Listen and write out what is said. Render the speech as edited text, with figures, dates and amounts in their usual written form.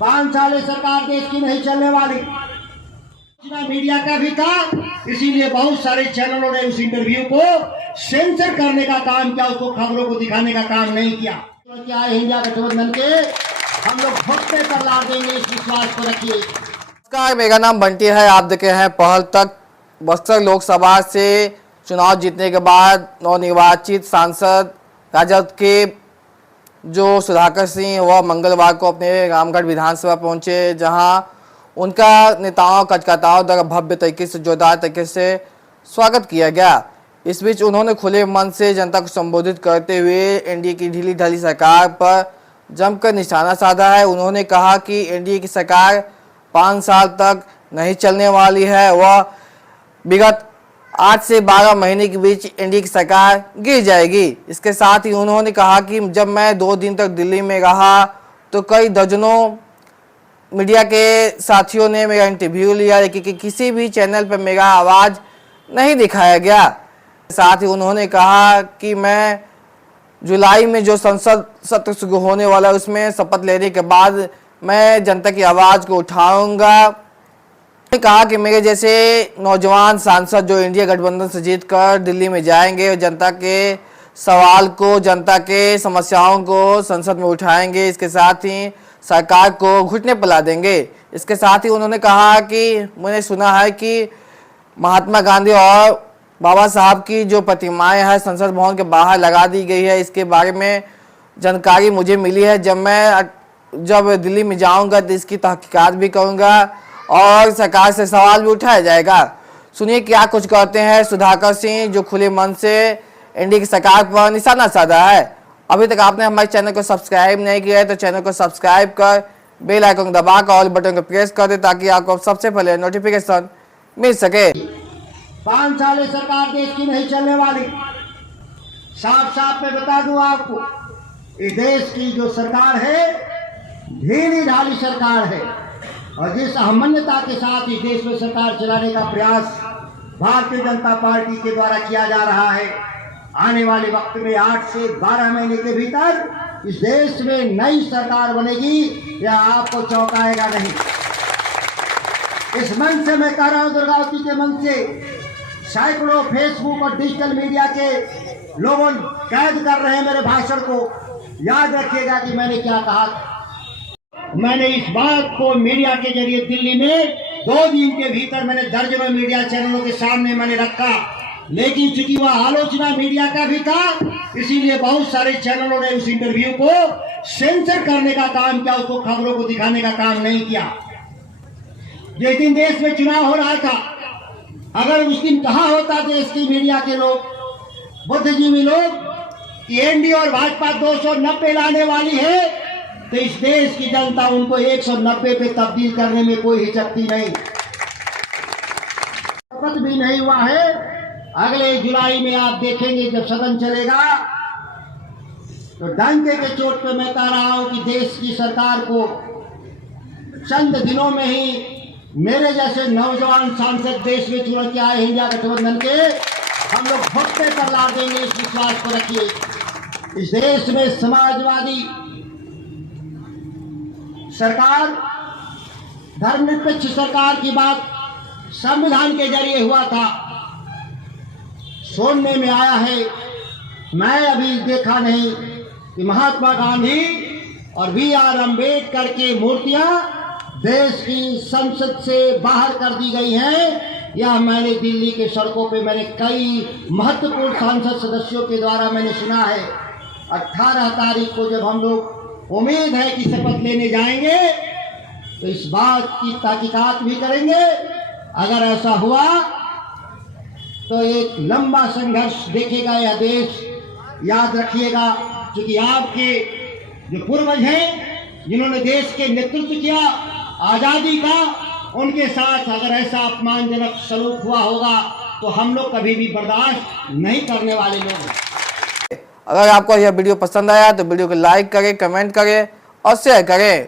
5 साल सरकार देश की नहीं चलने वाली। मीडिया का भी था, इसीलिए बहुत सारे चैनलों ने उस इंटरव्यू को सेंसर करने का काम किया, उसको खबरों को दिखाने का काम नहीं किया। तो क्या है, इंडिया गठबंधन के हम लोग भोटते पर ला देंगे, इस विश्वास को रखिए। नमस्कार, मेरा नाम बंटी है। आप देखे हैं पहल तक। बस्तर लोकसभा से चुनाव जीतने के बाद नवनिर्वाचित सांसद राजद के जो सुधाकर सिंह वह मंगलवार को अपने रामगढ़ विधानसभा पहुंचे, जहां उनका नेताओं कार्यकर्ताओं द्वारा भव्य तरीके से जोरदार तरीके से स्वागत किया गया। इस बीच उन्होंने खुले मन से जनता को संबोधित करते हुए एनडीए की ढीली ढाली सरकार पर जमकर निशाना साधा है। उन्होंने कहा कि एनडीए की सरकार 5 साल तक नहीं चलने वाली है। वह विगत 8 से 12 महीने के बीच एनडीए की सरकार गिर जाएगी। इसके साथ ही उन्होंने कहा कि जब मैं 2 दिन तक दिल्ली में रहा तो कई दर्जनों मीडिया के साथियों ने मेरा इंटरव्यू लिया, लेकिन किसी भी चैनल पर मेरा आवाज़ नहीं दिखाया गया। साथ ही उन्होंने कहा कि मैं जुलाई में जो संसद सत्र शुरू होने वाला है उसमें शपथ लेने के बाद मैं जनता की आवाज़ को उठाऊंगा। उन्होंने कहा कि मेरे जैसे नौजवान सांसद जो इंडिया गठबंधन से जीतकर दिल्ली में जाएंगे और जनता के सवाल को, जनता के समस्याओं को संसद में उठाएंगे। इसके साथ ही सरकार को घुटने पर ला देंगे। इसके साथ ही उन्होंने कहा कि मैंने सुना है कि महात्मा गांधी और बाबा साहब की जो प्रतिमाएं हैं संसद भवन के बाहर लगा दी गई है। इसके बारे में जानकारी मुझे मिली है। जब दिल्ली में जाऊंगा तो इसकी तहकीकात भी करूंगा और सरकार से सवाल भी उठाया जाएगा। सुनिए क्या कुछ कहते हैं सुधाकर सिंह, जो खुले मन से एनडीए की सरकार पर निशाना साधा है। अभी तक आपने हमारे चैनल को सब्सक्राइब नहीं किया है तो चैनल को सब्सक्राइब कर बेल आइकन दबाकर ऑल बटन को प्रेस कर दे, ताकि आपको सबसे पहले नोटिफिकेशन मिल सके। 5 साल सरकार देश की नहीं चलने वाली। साफ साफ मैं बता दूं आपको, इस देश की जो सरकार है ढीली ढाली सरकार है, और जिस अहमन्यता के साथ इस देश में सरकार चलाने का प्रयास भारतीय जनता पार्टी के द्वारा किया जा रहा है, आने वाले वक्त में 8 से 12 महीने के भीतर इस देश में नई सरकार बनेगी, यह आपको चौंकाएगा नहीं। इस मंच से मैं कह रहा हूं, दुर्गावती के मंच से सैकड़ों फेसबुक और डिजिटल मीडिया के लोगों कैद कर रहे हैं मेरे भाषण को। याद रखिएगा कि मैंने क्या कहा। मैंने इस बात को मीडिया के जरिए दिल्ली में 2 दिन के भीतर मैंने दर्जनों मीडिया चैनलों के सामने मैंने रखा, लेकिन चूंकि वह आलोचना मीडिया का भी था, इसीलिए बहुत सारे चैनलों ने उस इंटरव्यू को सेंसर करने का काम किया, उसको खबरों को दिखाने का काम नहीं किया। जिस दिन देश में चुनाव हो रहा था, अगर उस दिन कहा होता देश की मीडिया के लोग, बुद्धिजीवी लोग, कि एनडीए और भाजपा 290 लाने वाली है, तो इस देश की जनता उनको 190 पे तब्दील करने में कोई हिचकती नहीं। शपथ भी नहीं हुआ है। अगले जुलाई में आप देखेंगे जब सदन चलेगा तो डंके के चोट पे मैं कह रहा हूं कि देश की सरकार को चंद दिनों में ही मेरे जैसे नौजवान सांसद देश में चुन के आए इंडिया गठबंधन के, हम लोग भोटते पर ला देंगे, इस विश्वास को रखिए। इस देश में समाजवादी सरकार, धर्मनिरपेक्ष सरकार की बात संविधान के जरिए हुआ था, सुनने में आया है। मैं अभी देखा नहीं कि महात्मा गांधी और BR अम्बेडकर की मूर्तियां देश की संसद से बाहर कर दी गई हैं। यह मैंने दिल्ली के सड़कों पे मैंने कई महत्वपूर्ण सांसद सदस्यों के द्वारा मैंने सुना है। 18 तारीख को जब हम लोग उम्मीद है कि शपथ लेने जाएंगे तो इस बात की तहकीकात भी करेंगे। अगर ऐसा हुआ तो एक लंबा संघर्ष देखेगा यह देश। याद रखिएगा, क्योंकि आपके जो पूर्वज हैं जिन्होंने देश के नेतृत्व किया आज़ादी का, उनके साथ अगर ऐसा अपमानजनक सलूक हुआ होगा तो हम लोग कभी भी बर्दाश्त नहीं करने वाले लोग। अगर आपको यह वीडियो पसंद आया तो वीडियो को लाइक करें, कमेंट करें और शेयर करें।